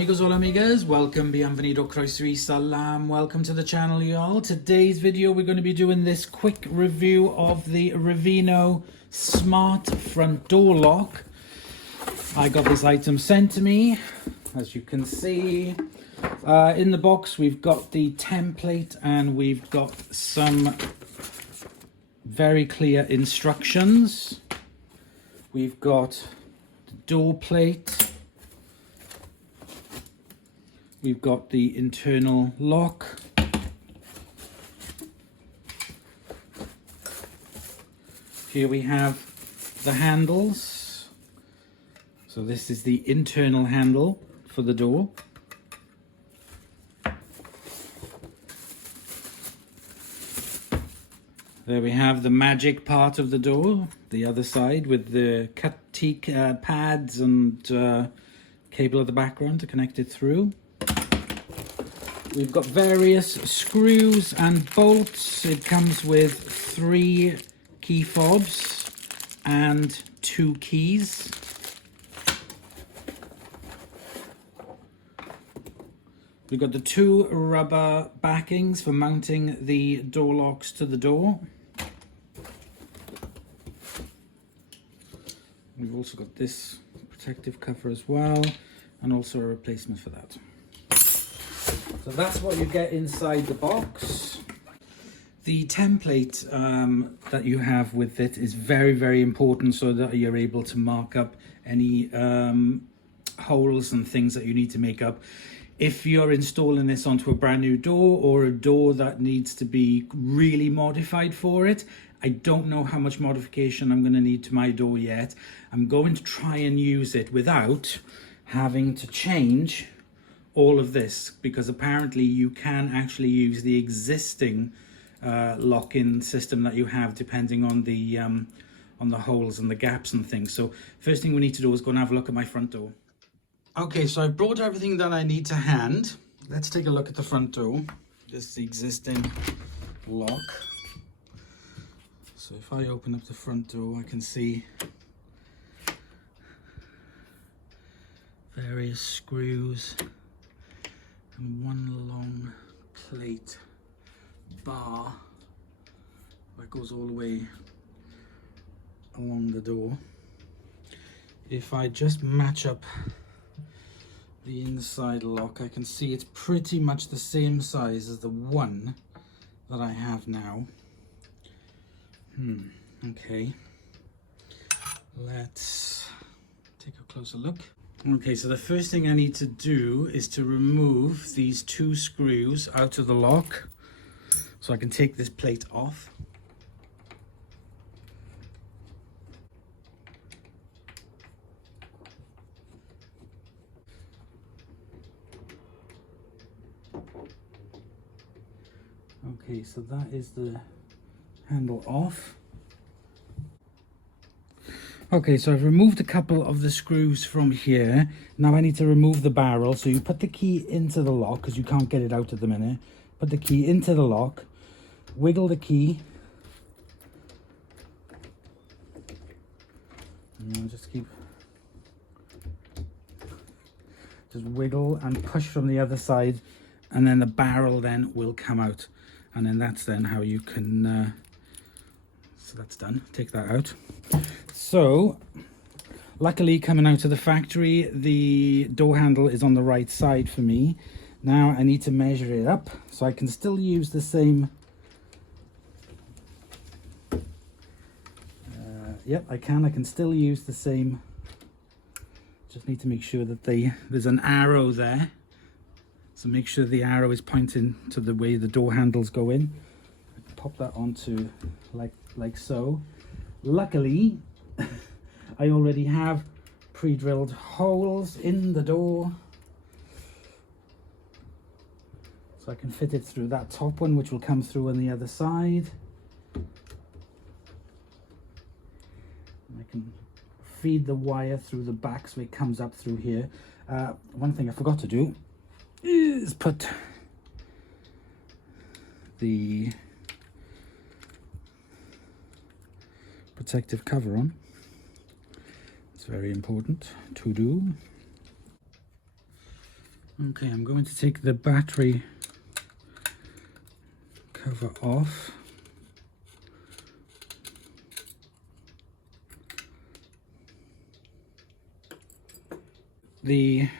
amigos, hola amigas, welcome, bienvenido, croeso, salam, welcome to the channel y'all. Today's video we're going to be doing this quick review of the Ruveno smart front door lock. I got this item sent to me, as you can see. In the box we've got the template and we've got some very clear instructions. We've got the door plate. We've got the internal lock. Here we have the handles. So this is the internal handle for the door. There we have the magic part of the door, the other side with the cut teak pads and cable at the background to connect it through. We've got various screws and bolts. It comes with 3 key fobs and 2 keys. We've got the 2 rubber backings for mounting the door locks to the door. We've also got this protective cover as well, and also a replacement for that. So that's what you get inside the box. The template that you have with it is very, very important so that you're able to mark up any holes and things that you need to make up. If you're installing this onto a brand new door or a door that needs to be really modified for it, I don't know how much modification I'm going to need to my door yet. I'm going to try and use it without having to change all of this, because apparently you can actually use the existing lock-in system that you have depending on the holes and the gaps and things. So first thing we need to do is go and have a look at my front door. Okay, so I brought everything that I need to hand. Let's take a look at the front door. This is the existing lock. So if I open up the front door, I can see various screws and one long plate bar that goes all the way along the door. If I just match up the inside lock, I can see it's pretty much the same size as the one that I have now. Okay, let's take a closer look. Okay, so the first thing I need to do is to remove these 2 screws out of the lock so I can take this plate off. Okay, so that is the handle off. Okay, so I've removed a couple of the screws from here. Now I need to remove the barrel. So you put the key into the lock, because you can't get it out at the minute. Put the key into the lock, wiggle the key. And just wiggle and push from the other side, and then the barrel then will come out. And then that's then how you can, so that's done. Take that out. So, luckily coming out of the factory, the door handle is on the right side for me. Now I need to measure it up so I can still use the same. Yep, I can still use the same. Just need to make sure that there's an arrow there. So make sure the arrow is pointing to the way the door handles go in. I can pop that onto like so. Luckily, I already have pre-drilled holes in the door. So I can fit it through that top one, which will come through on the other side. And I can feed the wire through the back so it comes up through here. One thing I forgot to do is put the protective cover on. It's very important to do. Okay, I'm going to take the battery cover off. The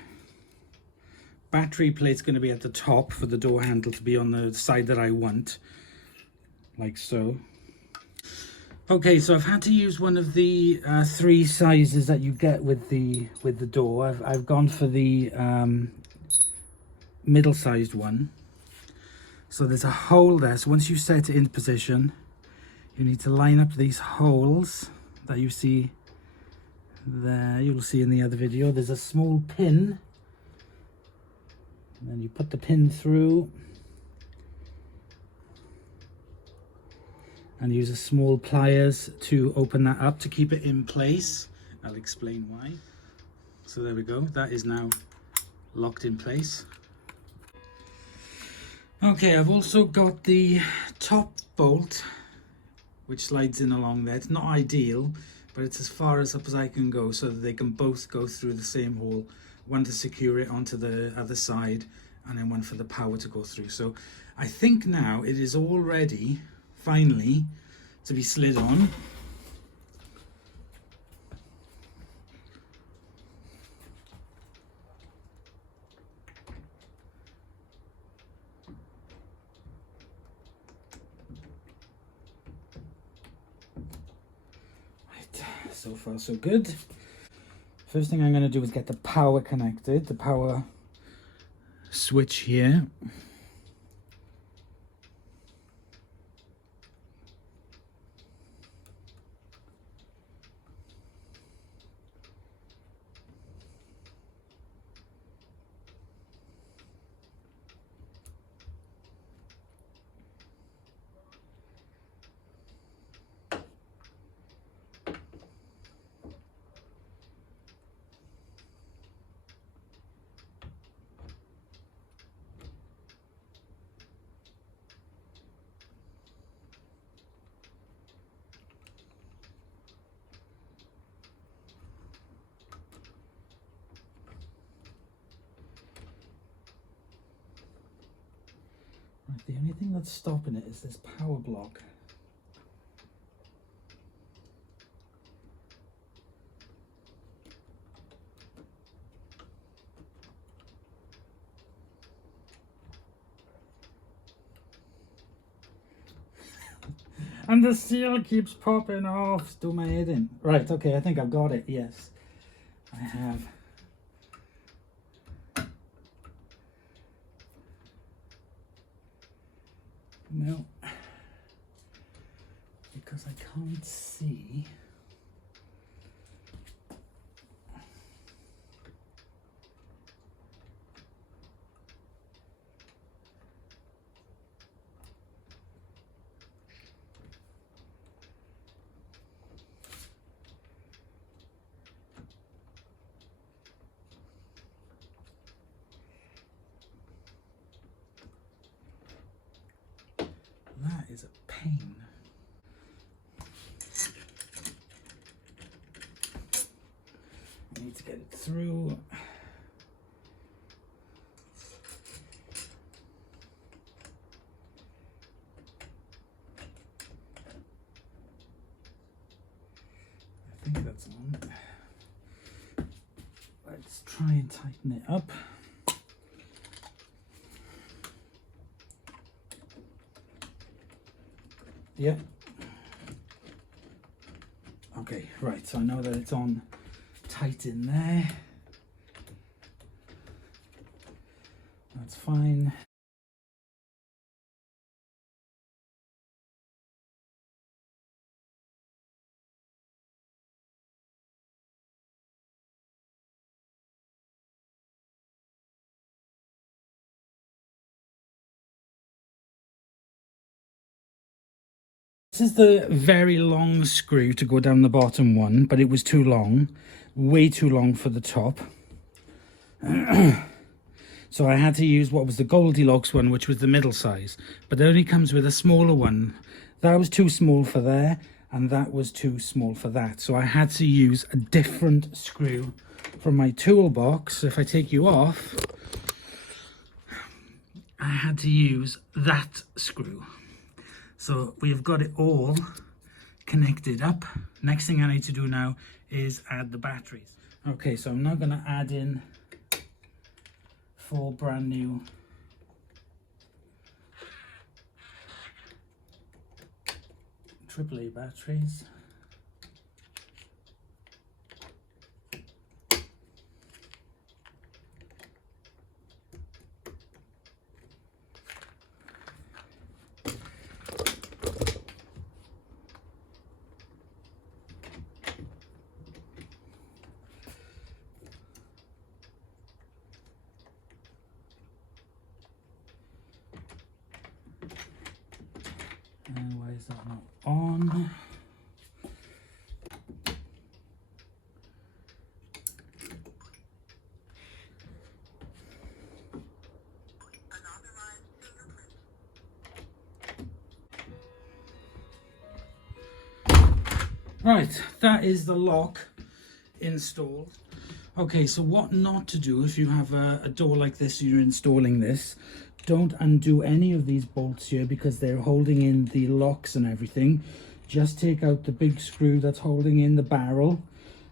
battery plate's going to be at the top for the door handle to be on the side that I want, like so. Okay, so I've had to use one of the 3 sizes that you get with the door. I've gone for the middle-sized one. So there's a hole there. So once you set it into position, you need to line up these holes that you see there. You'll see in the other video. There's a small pin, and then you put the pin through and use a small pliers to open that up to keep it in place. I'll explain why. So there we go, that is now locked in place. Okay, I've also got the top bolt which slides in along there. It's not ideal, but it's as far as up as I can go so that they can both go through the same hole. One to secure it onto the other side, and then one for the power to go through. So I think now it is all ready, finally, to be slid on. Right, so far so good. First thing I'm going to do is get the power connected, the power switch here. Right, the only thing that's stopping it is this power block. And the seal keeps popping off. Do my head in. Right, okay, I think I've got it. Yes, I have. No, because I can't see. That is a pain. I need to get it through. I think that's on. Let's try and tighten it up. Yep. Okay, right, so I know that it's on tight in there. That's fine. This is the very long screw to go down the bottom one, but it was too long, way too long for the top. So I had to use what was the Goldilocks one, which was the middle size, but it only comes with a smaller one. That was too small for there, and that was too small for that. So I had to use a different screw from my toolbox. If I take you off, had to use that screw. So we've got it all connected up. Next thing I need to do now is add the batteries. Okay, so I'm now going to add in 4 brand new AAA batteries. And why is that not on? Right, that is the lock installed. Okay, so what not to do if you have a door like this, you're installing this. Don't undo any of these bolts here because they're holding in the locks and everything. Just take out the big screw that's holding in the barrel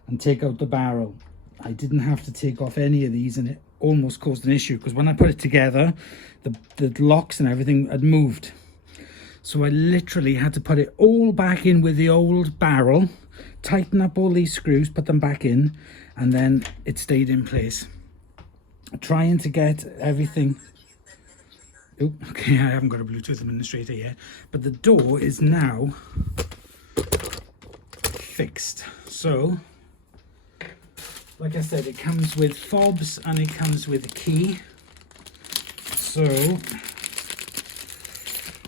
and take out the barrel. I didn't have to take off any of these, and it almost caused an issue because when I put it together, the locks and everything had moved. So I literally had to put it all back in with the old barrel, tighten up all these screws, put them back in, and then it stayed in place. Trying to get everything... Oh, okay, I haven't got a Bluetooth administrator yet, but the door is now fixed. So, like I said, it comes with fobs and it comes with a key. So,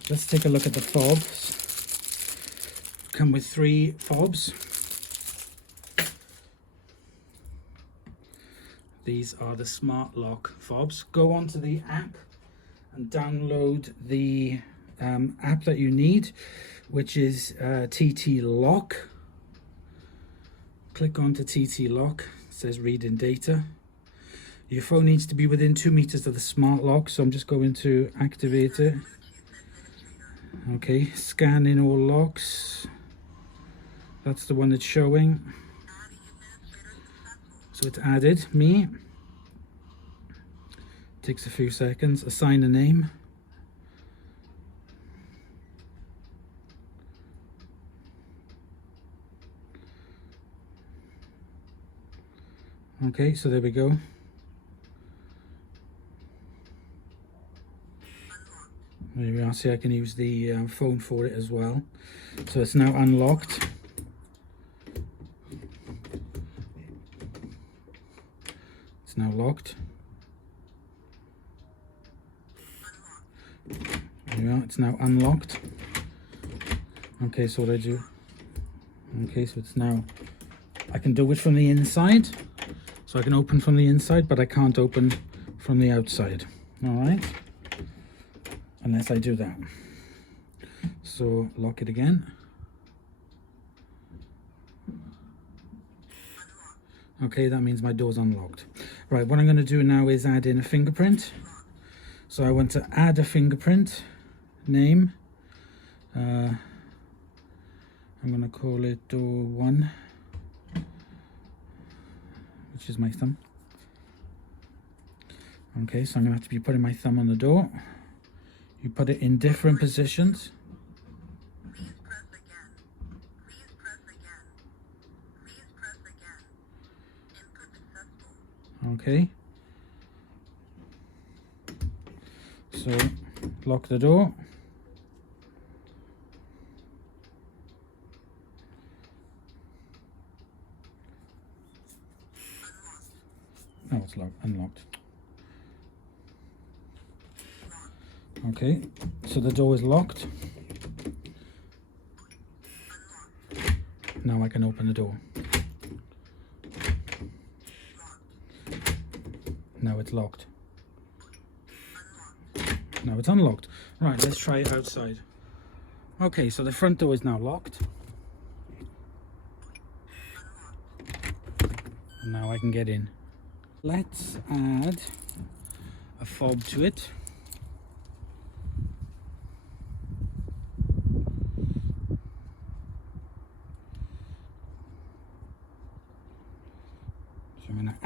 let's take a look at the fobs. Come with 3 fobs. These are the smart lock fobs. Go onto the app and download the app that you need, which is TT Lock. Click onto TT Lock. It says reading data. Your phone needs to be within 2 meters of the smart lock, so I'm just going to activate it. Okay, scan in all locks. That's the one it's showing. So it's added me. Takes a few seconds. Assign a name. Okay, so there we go. There we are. See, I can use the phone for it as well. So it's now unlocked. It's now locked. There we are. It's now unlocked. Okay, so what I do? Okay, so it's now... I can do it from the inside. So I can open from the inside, but I can't open from the outside. All right? Unless I do that. So lock it again. Okay, that means my door's unlocked. Right, what I'm going to do now is add in a fingerprint. So I want to add a fingerprint name. I'm going to call it door 1, which is my thumb. Okay, so I'm going to have to be putting my thumb on the door. You put it in different positions. Please press again. Please press again. Please press again. Input successful. Okay. So lock the door. Oh, it's locked, unlocked. Okay, so the door is locked. Now I can open the door. Now it's locked. Now it's unlocked. Right, let's try it outside. Okay, so the front door is now locked. And now I can get in. Let's add a fob to it.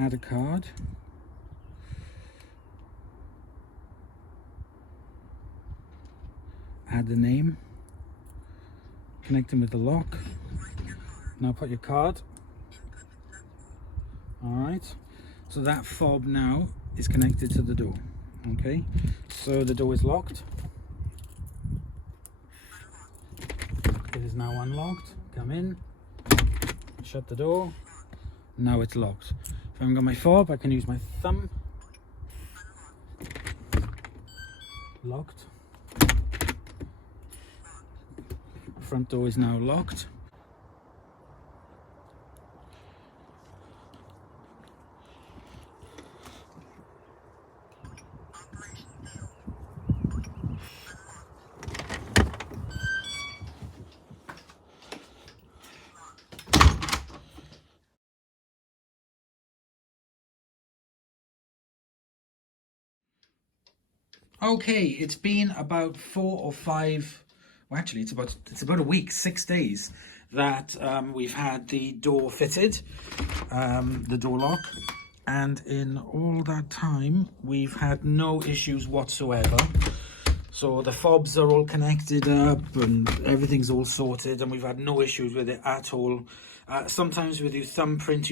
add a card. Add the name. Connect them with the lock. Now put your card. Alright, so that fob now is connected to the door. Okay, so the door is locked. It is now unlocked. Come in, shut the door. Now it's locked. If I haven't got my fob, I can use my thumb. Locked. Front door is now locked. Okay, it's been about 4 or 5, well actually it's about a week, 6 days that we've had the door fitted, the door lock, and in all that time we've had no issues whatsoever. So the fobs are all connected up and everything's all sorted, and we've had no issues with it at all. Sometimes with your thumbprint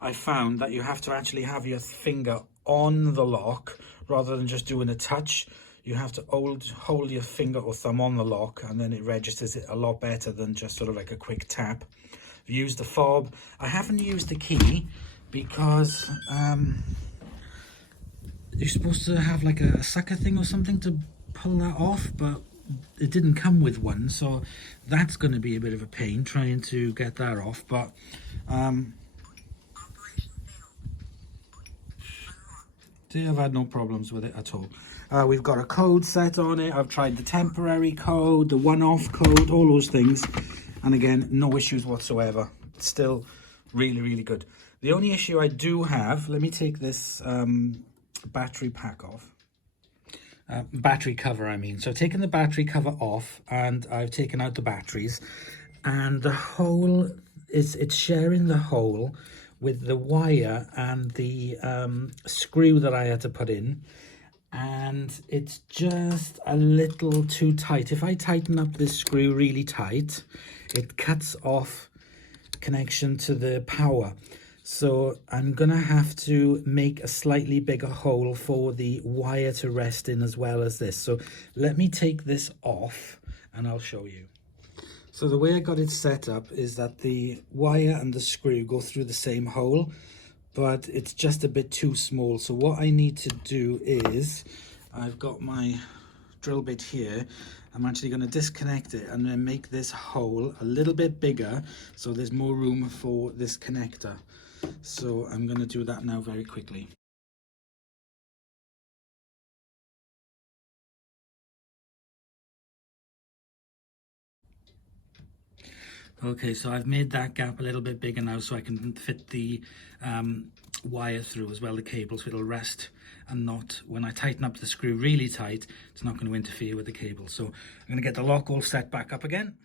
I found that you have to actually have your finger on the lock rather than just doing a touch. You have to hold your finger or thumb on the lock, and then it registers it a lot better than just sort of like a quick tap. I've used the fob. I haven't used the key because you're supposed to have like a sucker thing or something to pull that off, but it didn't come with one, so that's going to be a bit of a pain trying to get that off. But I've had no problems with it at all. We've got a code set on it. I've tried the temporary code, the one-off code, all those things, and again, no issues whatsoever. It's still really, really good. The only issue I do have, let me take this battery pack off. Battery cover, I mean. So I've taken the battery cover off and I've taken out the batteries, and the hole it's sharing the hole with the wire and the screw that I had to put in, and it's just a little too tight. If I tighten up this screw really tight, it cuts off connection to the power. So I'm gonna have to make a slightly bigger hole for the wire to rest in as well as this. So let me take this off and I'll show you. So the way I got it set up is that the wire and the screw go through the same hole, but it's just a bit too small. So what I need to do is, I've got my drill bit here. I'm actually going to disconnect it and then make this hole a little bit bigger so there's more room for this connector. So I'm going to do that now very quickly. Okay, so I've made that gap a little bit bigger now so I can fit the wire through as well, the cable, so it'll rest and not, when I tighten up the screw really tight, it's not going to interfere with the cable. So I'm going to get the lock all set back up again.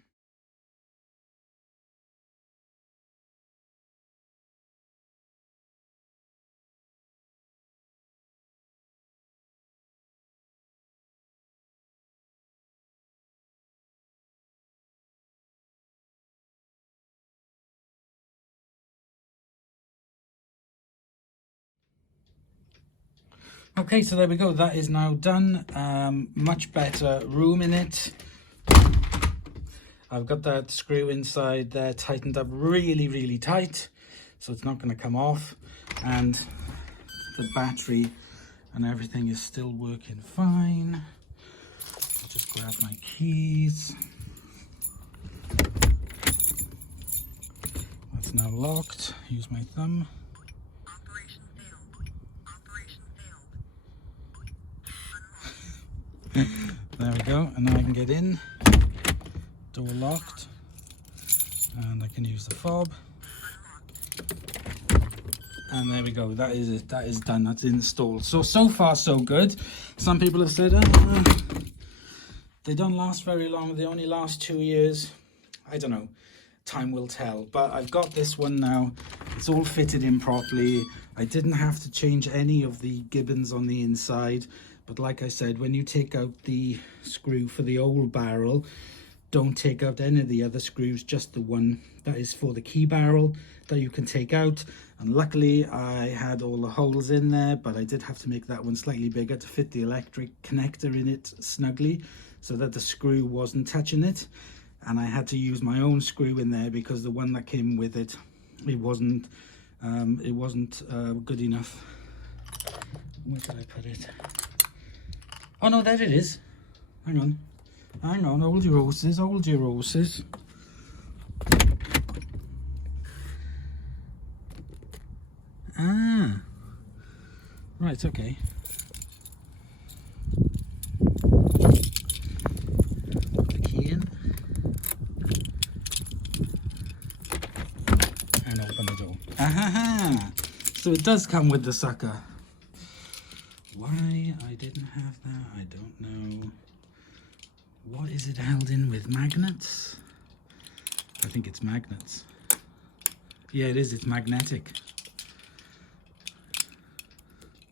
Okay, so there we go, that is now done. Much better room in it. I've got that screw inside there tightened up really, really tight, so it's not going to come off, and the battery and everything is still working fine. I'll just grab my keys. That's now locked. Use my thumb. There we go, and now I can get in. Door locked, and I can use the fob. And there we go, that is it, that is done, that's installed. So far so good. Some people have said they don't last very long, they only last 2 years. I don't know. time will tell. But I've got this one now. It's all fitted in properly. I didn't have to change any of the gibbons on the inside. But like I said, when you take out the screw for the old barrel, don't take out any of the other screws, just the one that is for the key barrel that you can take out. And luckily I had all the holes in there, but I did have to make that one slightly bigger to fit the electric connector in it snugly so that the screw wasn't touching it. And I had to use my own screw in there because the one that came with it, it wasn't good enough. Where did I put it? Oh no, there it is. Hang on, hold your horses, hold your horses. Ah, right, okay. Put the key in and open the door. Ah, so it does come with the sucker. Why I didn't have that, I don't know. What is it held in with? Magnets? I think it's magnets. Yeah, it is. It's magnetic.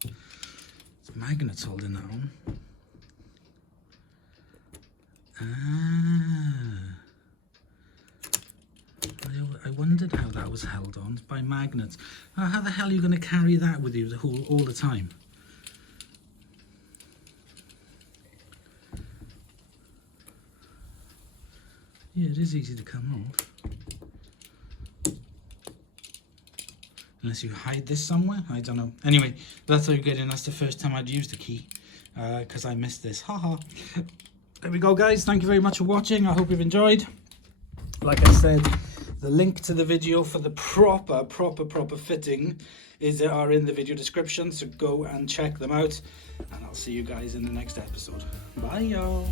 It's magnets holding that on. Ah. I wondered how that was held on by magnets. Oh, how the hell are you going to carry that with you all the time? Yeah, it is easy to come off. Unless you hide this somewhere, I don't know. Anyway, that's how you get in. That's the first time I'd used the key, because I missed this. Haha. There we go, guys. Thank you very much for watching. I hope you've enjoyed. Like I said, the link to the video for the proper fitting are in the video description, so go and check them out. And I'll see you guys in the next episode. Bye, y'all.